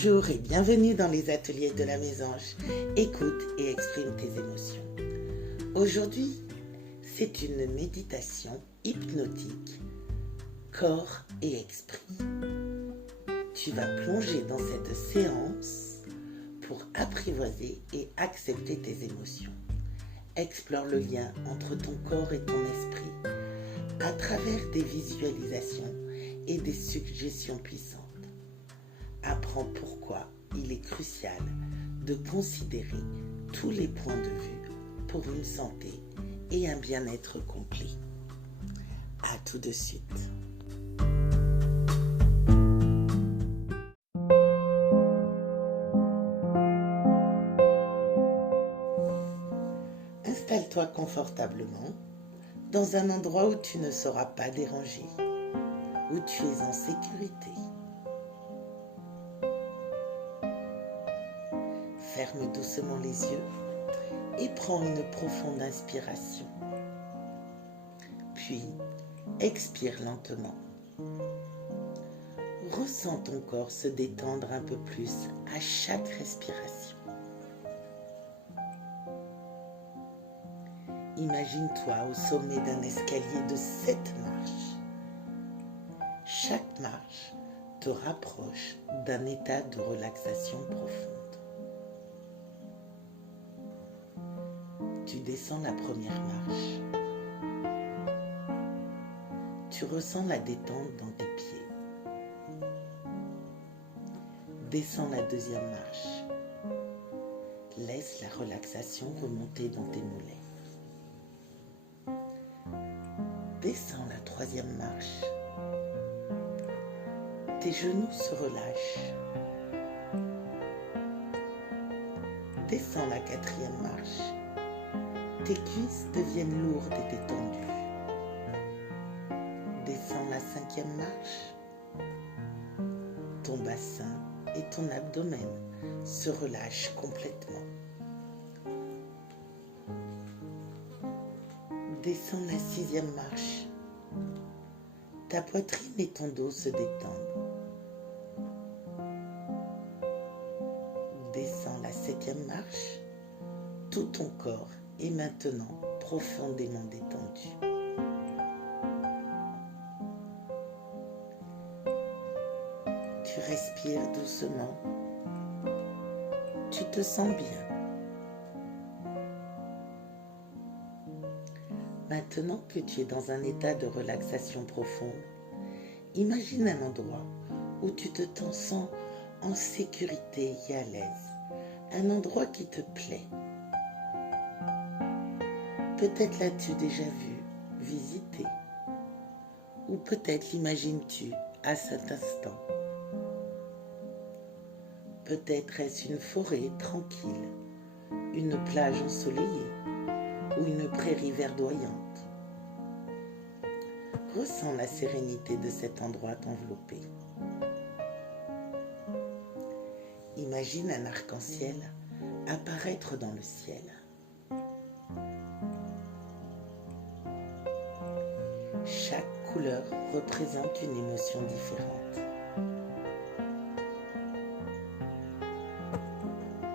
Bonjour et bienvenue dans les ateliers de la Mésange. Écoute et exprime tes émotions. Aujourd'hui, c'est une méditation hypnotique, corps et esprit. Tu vas plonger dans cette séance pour apprivoiser et accepter tes émotions. Explore le lien entre ton corps et ton esprit à travers des visualisations et des suggestions puissantes. Apprends pourquoi il est crucial de considérer tous les points de vue pour une santé et un bien-être complet. À tout de suite. Installe-toi confortablement dans un endroit où tu ne seras pas dérangé, où tu es en sécurité. Ferme doucement les yeux et prends une profonde inspiration. Puis, expire lentement. Ressens ton corps se détendre un peu plus à chaque respiration. Imagine-toi au sommet d'un escalier de 7 marches. Chaque marche te rapproche d'un état de relaxation profonde. Tu descends la première marche. Tu ressens la détente dans tes pieds. Descends la deuxième marche. Laisse la relaxation remonter dans tes mollets. Descends la troisième marche. Tes genoux se relâchent. Descends la quatrième marche. Tes cuisses deviennent lourdes et détendues. Descends la cinquième marche. Ton bassin et ton abdomen se relâchent complètement. Descends la sixième marche. Ta poitrine et ton dos se détendent. Descends la septième marche. Tout ton corps est maintenant profondément détendu. Tu respires doucement. Tu te sens bien. Maintenant que tu es dans un état de relaxation profonde, imagine un endroit où tu te sens en sécurité et à l'aise. Un endroit qui te plaît. Peut-être l'as-tu déjà vu, visité, ou peut-être l'imagines-tu à cet instant. Peut-être est-ce une forêt tranquille, une plage ensoleillée ou une prairie verdoyante. Ressens la sérénité de cet endroit t'envelopper. Imagine un arc-en-ciel apparaître dans le ciel. Chaque couleur représente une émotion différente.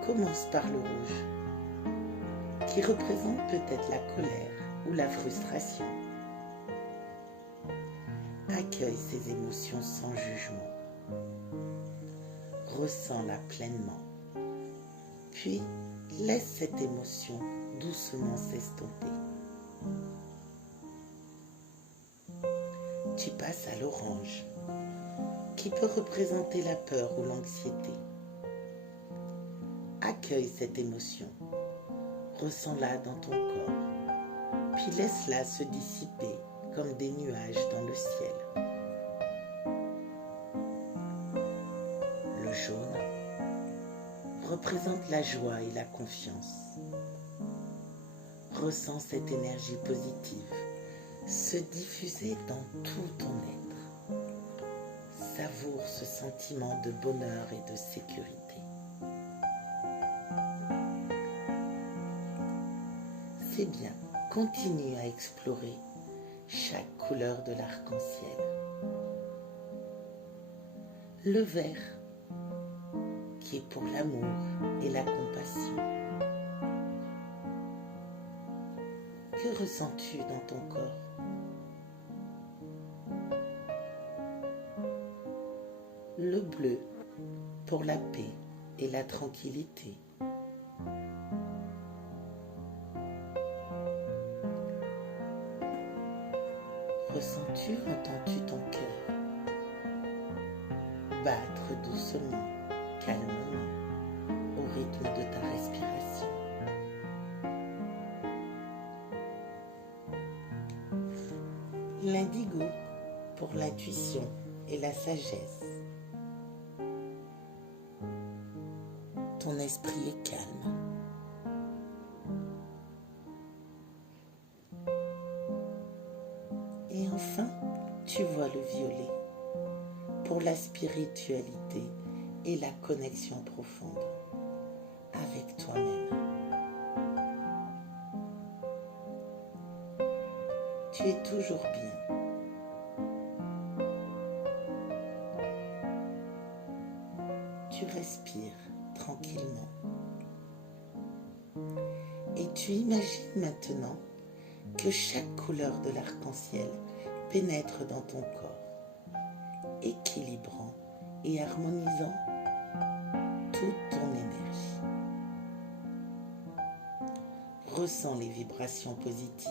Commence par le rouge, qui représente peut-être la colère ou la frustration. Accueille ces émotions sans jugement. Ressens-la pleinement. Puis, laisse cette émotion doucement s'estomper. Tu passes à l'orange, qui peut représenter la peur ou l'anxiété. Accueille cette émotion, ressens-la dans ton corps, puis laisse-la se dissiper comme des nuages dans le ciel. Le jaune représente la joie et la confiance. Ressens cette énergie positive se diffuser dans tout ton être. Savoure ce sentiment de bonheur et de sécurité. C'est bien, continue à explorer chaque couleur de l'arc-en-ciel. Le vert qui est pour l'amour et la compassion. Que ressens-tu dans ton corps? Le bleu pour la paix et la tranquillité. Ressens-tu, entends-tu ton cœur battre doucement, calmement, au rythme de ta respiration? L'indigo pour l'intuition et la sagesse. Ton esprit est calme. Et enfin, tu vois le violet pour la spiritualité et la connexion profonde avec toi-même. Tu es toujours bien. Tu respires tranquillement. Et tu imagines maintenant que chaque couleur de l'arc-en-ciel pénètre dans ton corps, équilibrant et harmonisant toute ton énergie. Ressens les vibrations positives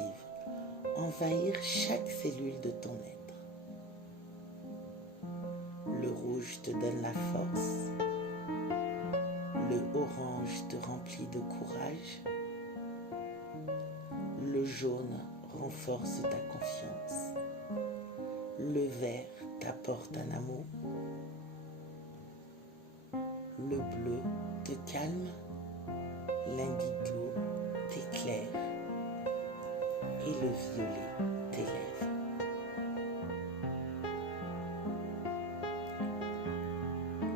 envahir chaque cellule de ton être. Le rouge te donne la force, le orange te remplit de courage, le jaune renforce ta confiance, le vert t'apporte un amour, le bleu te calme, l'indigo t'éclaire et le violet t'élève.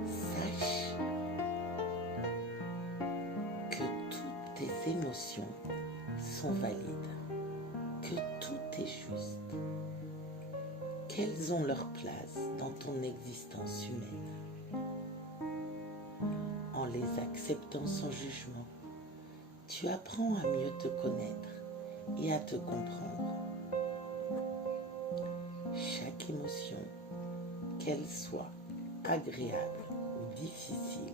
Sache que toutes tes émotions sont valides, que tout est juste, qu'elles ont leur place dans ton existence humaine. En les acceptant sans jugement, tu apprends à mieux te connaître et à te comprendre. Chaque émotion, qu'elle soit agréable ou difficile,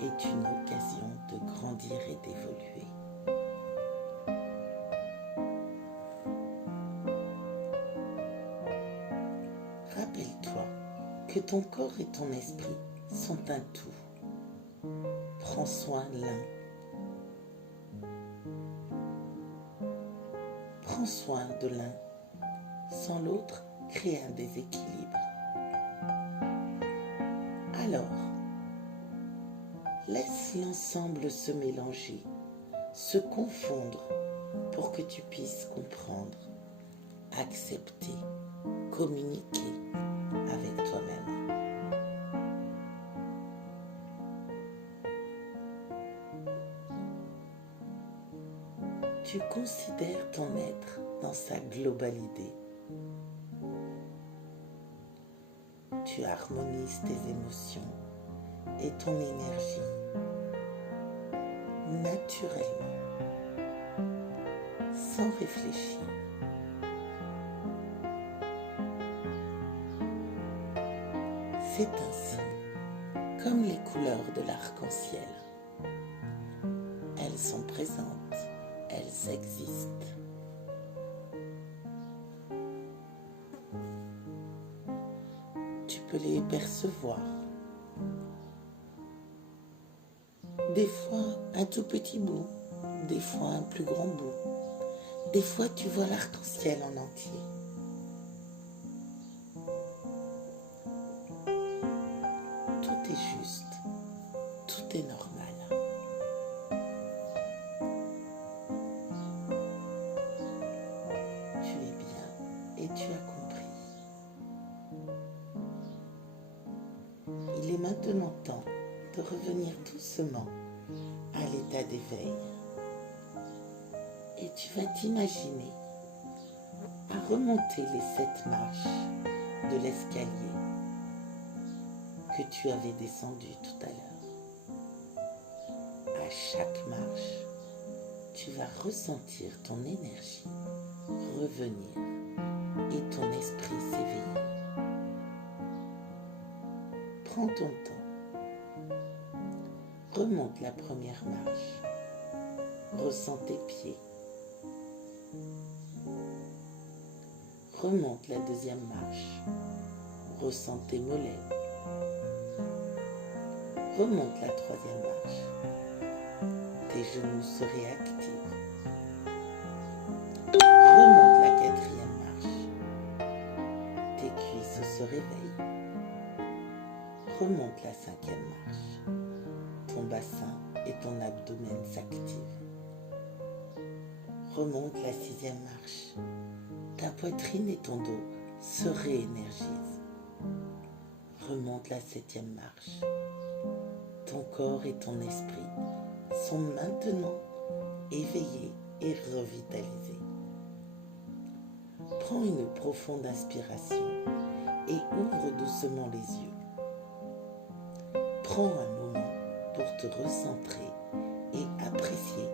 est une occasion de grandir et d'évoluer. Rappelle-toi que ton corps et ton esprit sont un tout. Prends soin l'un. Prends soin de l'un, sans l'autre, crée un déséquilibre. Alors, laisse l'ensemble se mélanger, se confondre pour que tu puisses comprendre, accepter, communiquer avec toi-même. Tu considères ton être dans sa globalité. Tu harmonises tes émotions et ton énergie naturellement, sans réfléchir. C'est ainsi, comme les couleurs de l'arc-en-ciel. Elles sont présentes, elles existent. Tu peux les percevoir. Des fois un tout petit bout, des fois un plus grand bout. Des fois tu vois l'arc-en-ciel en entier. Tout est juste, tout est normal. Tu es bien et tu as compris. Il est maintenant temps de revenir doucement à l'état d'éveil. Et tu vas t'imaginer à remonter les 7 marches de l'escalier que tu avais descendu tout à l'heure. À chaque marche, tu vas ressentir ton énergie revenir et ton esprit s'éveiller. Prends ton temps. Remonte la première marche. Ressens tes pieds. Remonte la deuxième marche. Ressens tes mollets. Remonte la troisième marche. Tes genoux se réactivent. Remonte la quatrième marche. Tes cuisses se réveillent. Remonte la cinquième marche. Ton bassin et ton abdomen s'activent. Remonte la sixième marche. Ta poitrine et ton dos se réénergisent. Remonte la septième marche. Ton corps et ton esprit sont maintenant éveillés et revitalisés. Prends une profonde inspiration et ouvre doucement les yeux. Prends un moment pour te recentrer et apprécier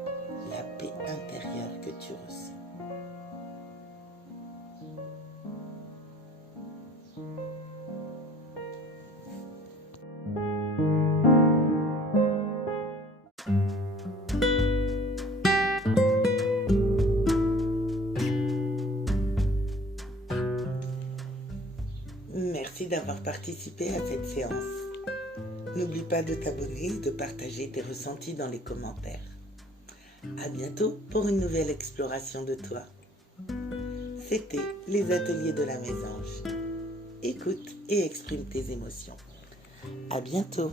la paix intérieure que tu ressens. Merci d'avoir participé à cette séance. N'oublie pas de t'abonner et de partager tes ressentis dans les commentaires. À bientôt pour une nouvelle exploration de toi. C'était les ateliers de la Mésange. Écoute et exprime tes émotions. À bientôt.